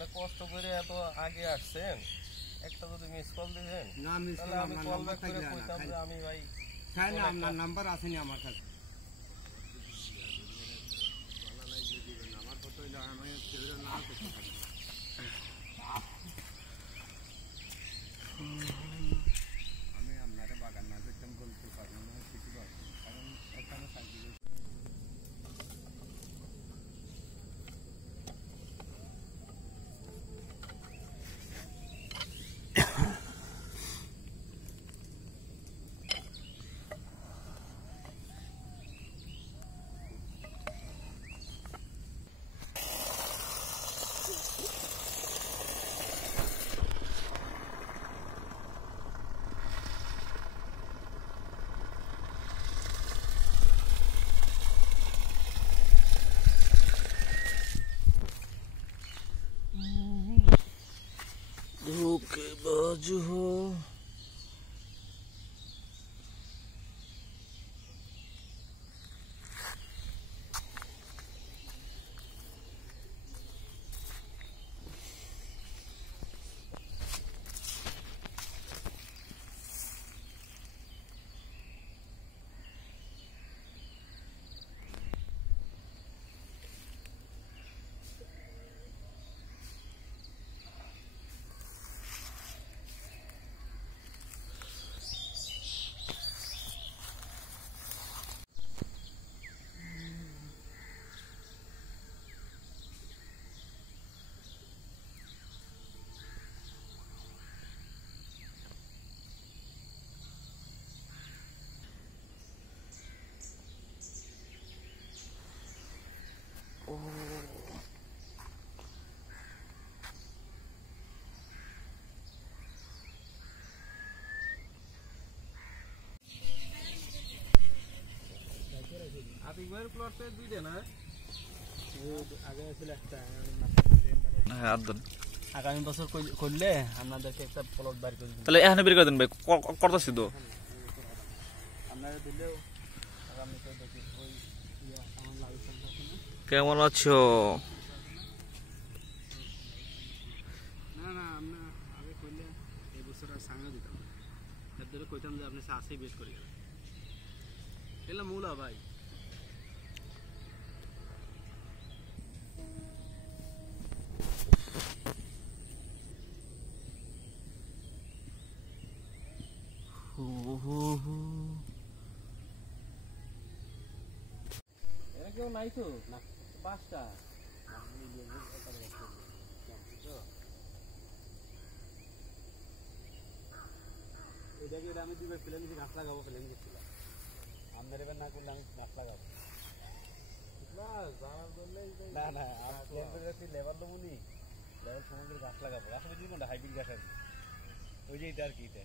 আপনি কষ্ট করে এত আগে আসছেন, একটা যদি মিস কল দিবেন না মিস তাহলে আমি কল ব্যাক করে কইতাম যে আমি ভাই খাই না, আপনার নাম্বার আসেনি আমার কাছে। আমার কত হইলো আমি কেউ না করতে পারি। আমি আপনার বাগান না দেখতাম বলতে পারি না কিছু, কারণ ওখানে সাইকেল धोखेबाज हो। আতিকভাইয়ের প্লটে দুইটা না, আগে ছিল একটা। হ্যাঁ আদন আগামী বছর করলে আপনাদেরকে একটা প্লট বাড়ি করে দিন। তাহলে এখানে বের করে দেন ভাই, করতেছি তো আপনারা দিলেও আগামীতে দেখি ওই আমার লাইসেন্স আছে না। কেমন আছো? না না আমরা আগে করলে এই বছর আর সাঙ্গা দিতাম না, এর ধরে কইতাম যে আপনি চাষেই বেশ করে গেলেন। এলা মূলা ভাই এরা কেউ নাই তো না, পাঁচটা এটাকে আমি দুবার ফেলে নিচ্ছি, গাছ লাগাবো ফেলে নিচ্ছিলাম। আপনার এবার না করলে আমি গাছ লাগাবো না না, লেবার লোমনি লেবার সমুদ্রে গাছ লাগাবো। আসলে দুই ঘন্টা হাইব্রিড গাছ আছে, ওই যে এটা আর কি এটা